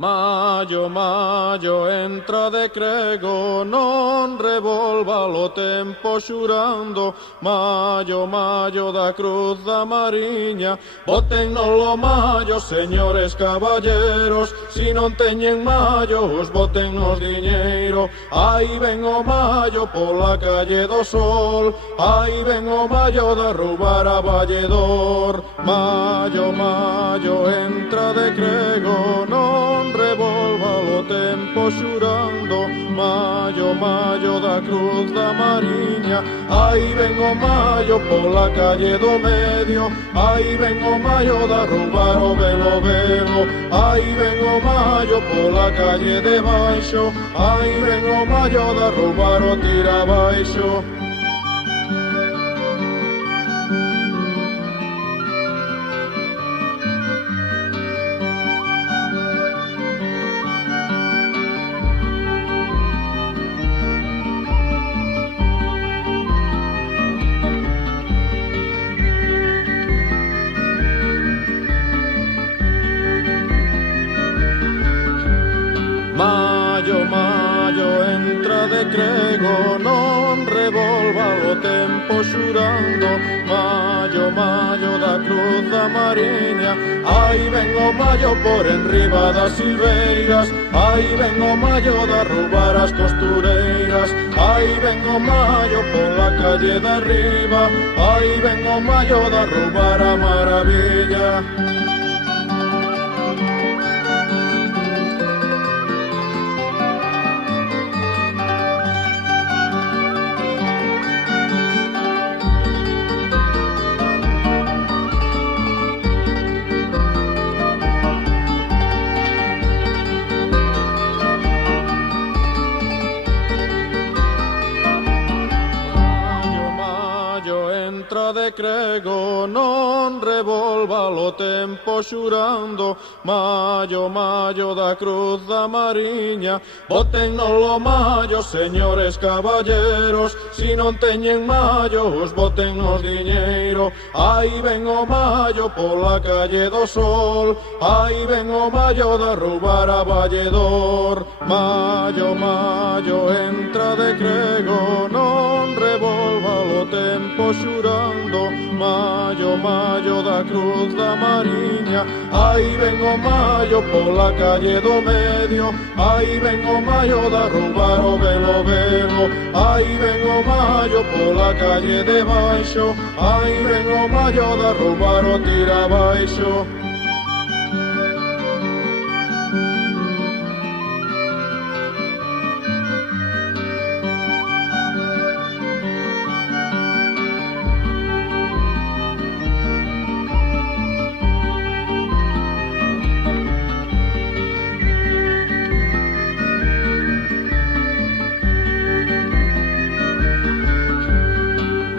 Maio, maio, entra de crego, non revolva lo tempo xurando. Maio, maio da cruz da mariña, boten non lo maio, señores caballeros. Si non teñen maios, boten nos diñeiro. Aí ven o maio pola calle do Sol, aí ven o maio da roubar a Valledor. Maio, maio, entra de crego, non revolva lo tempo xurando. Maio, maio da cruz da mariña, aí ven o maio pola calle do medio, aí ven o maio da roubar o velo velo, aí ven o maio pola calle de baixo, aí ven o maio da roubar o tira baixo. Maio, maio, entra de crego, non revolva lo tempo xurando. Maio, maio da cruz da mariña, aí ven o maio por enriba das silveiras, aí ven o maio da roubar as costureiras, aí ven o maio pola calle de arriba, aí ven o maio da roubar a maravilla. Entra de crego, non revolva lo tempo xurando. Maio, maio da cruz da mariña, boten non lo maio, señores caballeros. Si non teñen maios, boten nos diñeiro. Aí ven o maio pola calle do Sol, aí ven o maio da roubar a Valledor. Maio, maio, entra de crego, non revolva lo tempo xurando. Maio, maio da cruz da mariña, aí ven o maio pola calle do medio, aí ven o maio da roubar o velo velo, aí ven o maio pola calle de baixo, aí ven o maio da roubar o tira baixo.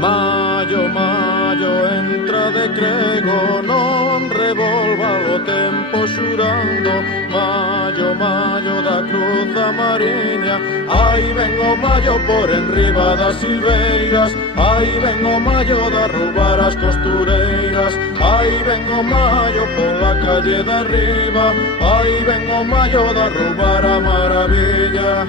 Maio, maio, entra de crego, non revolva lo tempo xurando. Maio, maio da cruz da mariña, aí ven o maio por enriba das silveiras, aí ven o maio da roubar as costureiras, aí ven o maio pola calle de arriba, aí ven o maio da roubar a maravilla.